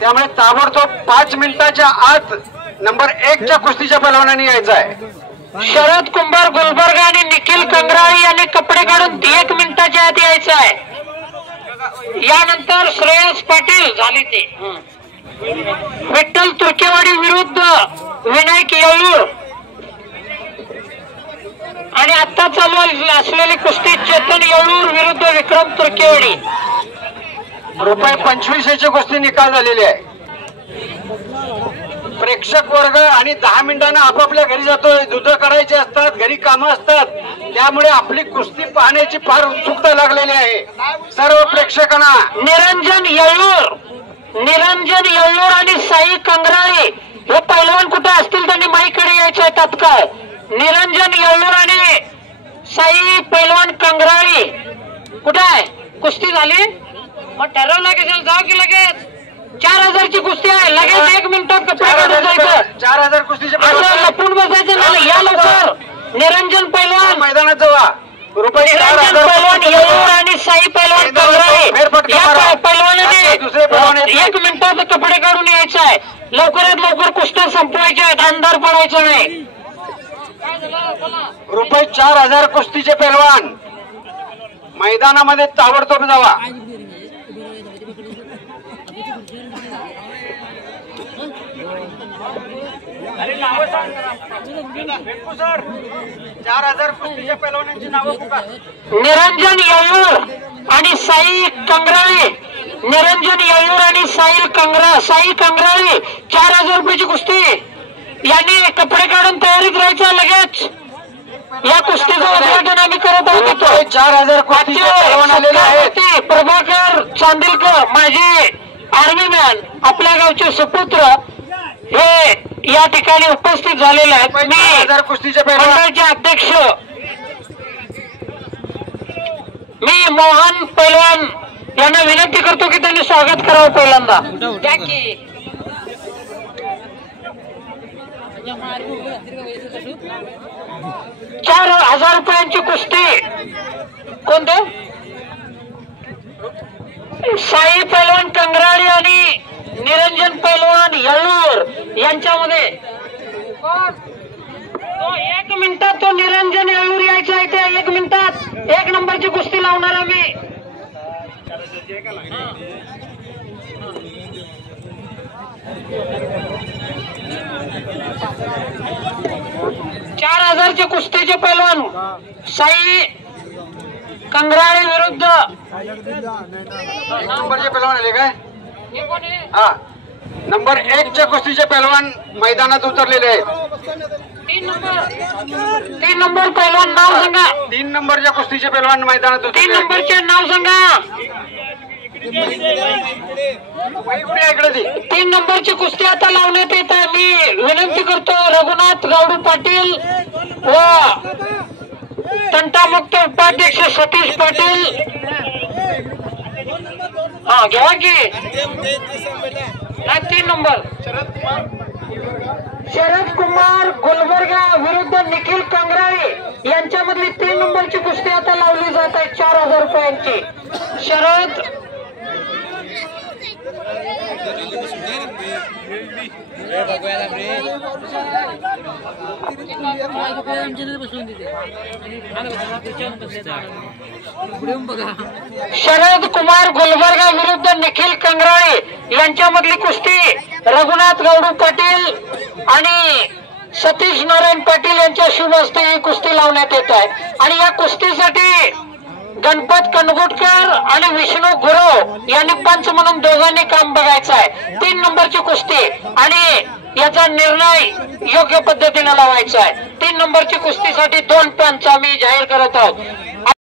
त्यामुळे ताबडतोब 5 मिनिटाच्या आत नंबर 1 च्या कुस्तीच्या पैलवानांनी यायचं आहे. शरद कुंभार गुलबर्गा आणि निखिल कंगराळी यांनी कपडे काढून 1 मिनिटाच्या आत यायचं आहे. यानंतर श्रेयस पाटील झाले ते विठ्ठल तुर्केवाडी विरुद्ध विनायक येळूर आणि आता चालू असलेली कुस्ती चेतन येळूर विरुद्ध विक्रम तुर्केवाडी. ₹25 ची कुस्ती निकाल झालेली आहे. प्रेक्षक वर्ग आणि 10 मिनिटांना आपापल्या घरी जातोय. दूध काढायचे असतात, घरी कामं असतात, त्यामुळे आपली कुस्ती पाहण्याची फार उत्सुकता लागलेली आहे सर्व प्रेक्षकांना. निरंजन येळूर आणि साई कंगराळे हे पैलवान कुठे असतील त्यांनी माईकडे यायचे आहे तात्काळ. निरंजन येळूर आणि साई पैलवान कंगराळे कुठे आहे? कुस्ती झाली मग ठरवलं की चल जाऊ की लगेच 4000 ची कुस्ती आहे. लगेच 1 मिनिटात कपडे काढून जायचं. 4000 कुस्तीचे असं लपून बसायचं नाही. या लवकर निरंजन पैलवान मैदानात जावा. निरंजन पैलवान येळूर आणि साई पैलवान कंगराळे या पैलवानाने दुसरे पैलवान 1 मिनिटात कपडे काढून यायचं आहे. लवकरात लवकर कुस्त्या संपवायच्या आहेत. अंधार पडायचं नाही. ₹4000 कुस्तीचे पैलवान मैदानामध्ये ताबडतोब जावा. निरंजन येळूर आणि साई कंगराळे. निरंजन येळूर आणि साई कंगराळे 4000 रुपयाची कुस्ती. यांनी कपडे काढून तयारीत राहायचं लगेच. या कुस्तीचं उद्घाटन आम्ही करत आहोत. 4000 कुस्तीचे पैलवान आलेले आहेत. प्रभाकर चांदिलकर माझे आर्मी मॅन आपल्या गावचे सुपुत्र हे या ठिकाणी उपस्थित झालेले आहेत. 4000 कुस्तीचे मंडळाचे अध्यक्ष मी मोहन पैलवान यांना विनंती करतो की त्यांनी स्वागत करावं पहिल्यांदा. 4000 रुपयांची कुस्ती. कोणते? साई पैलवान कंगराळे आणि निरंजन पैलवान येळूर यांच्यामध्ये 1 मिनिटात तो निरंजन येळूर यायचा आहे. ते 1 मिनिटात 1 नंबरची कुस्ती लावणार आम्ही. 4000 चे कुस्तीचे पैलवान साई कंगराळे विरुद्ध नंबरचे पैलवान आले काय? हा, नंबर 1 च्या कुस्तीचे पैलवान मैदानात उतरलेले आहेत. 3 नंबर पैलवान नाव सांगा. 3 नंबरच्या कुस्तीचे पैलवान मैदानात 3 नंबरचे नाव सांगा. 3 नंबरची कुस्ती आता लावण्यात येत आहे. मी विनंती करतो रघुनाथ गावडू पाटील व तंटामुक्त उपाध्यक्ष सतीश पाटील. हा घ्या की 3 नंबर शरद कुमार गुलबर्गा विरुद्ध निखिल कंगराळे यांच्यामधली 3 नंबरची कुस्ती आता लावली जात आहे 4000 रुपयांची. शरद शरद कुमार गुलबर्गा विरुद्ध निखिल कंगराळे यांच्यामधली कुस्ती रघुनाथ गावडू पाटील आणि सतीश नारायण पाटील यांच्या शुभ हस्ते ही कुस्ती लावण्यात येत आहे. आणि या कुस्तीसाठी गणपत कनगुटकर आणि विष्णू गुरव यांनी पंच म्हणून दोघांनी काम बघायचं आहे. 3 नंबरची कुस्ती आणि याचा निर्णय योग्य पद्धतीने लावायचा आहे. 3 नंबरची कुस्तीसाठी 2 पंच आम्ही जाहीर करत आहोत.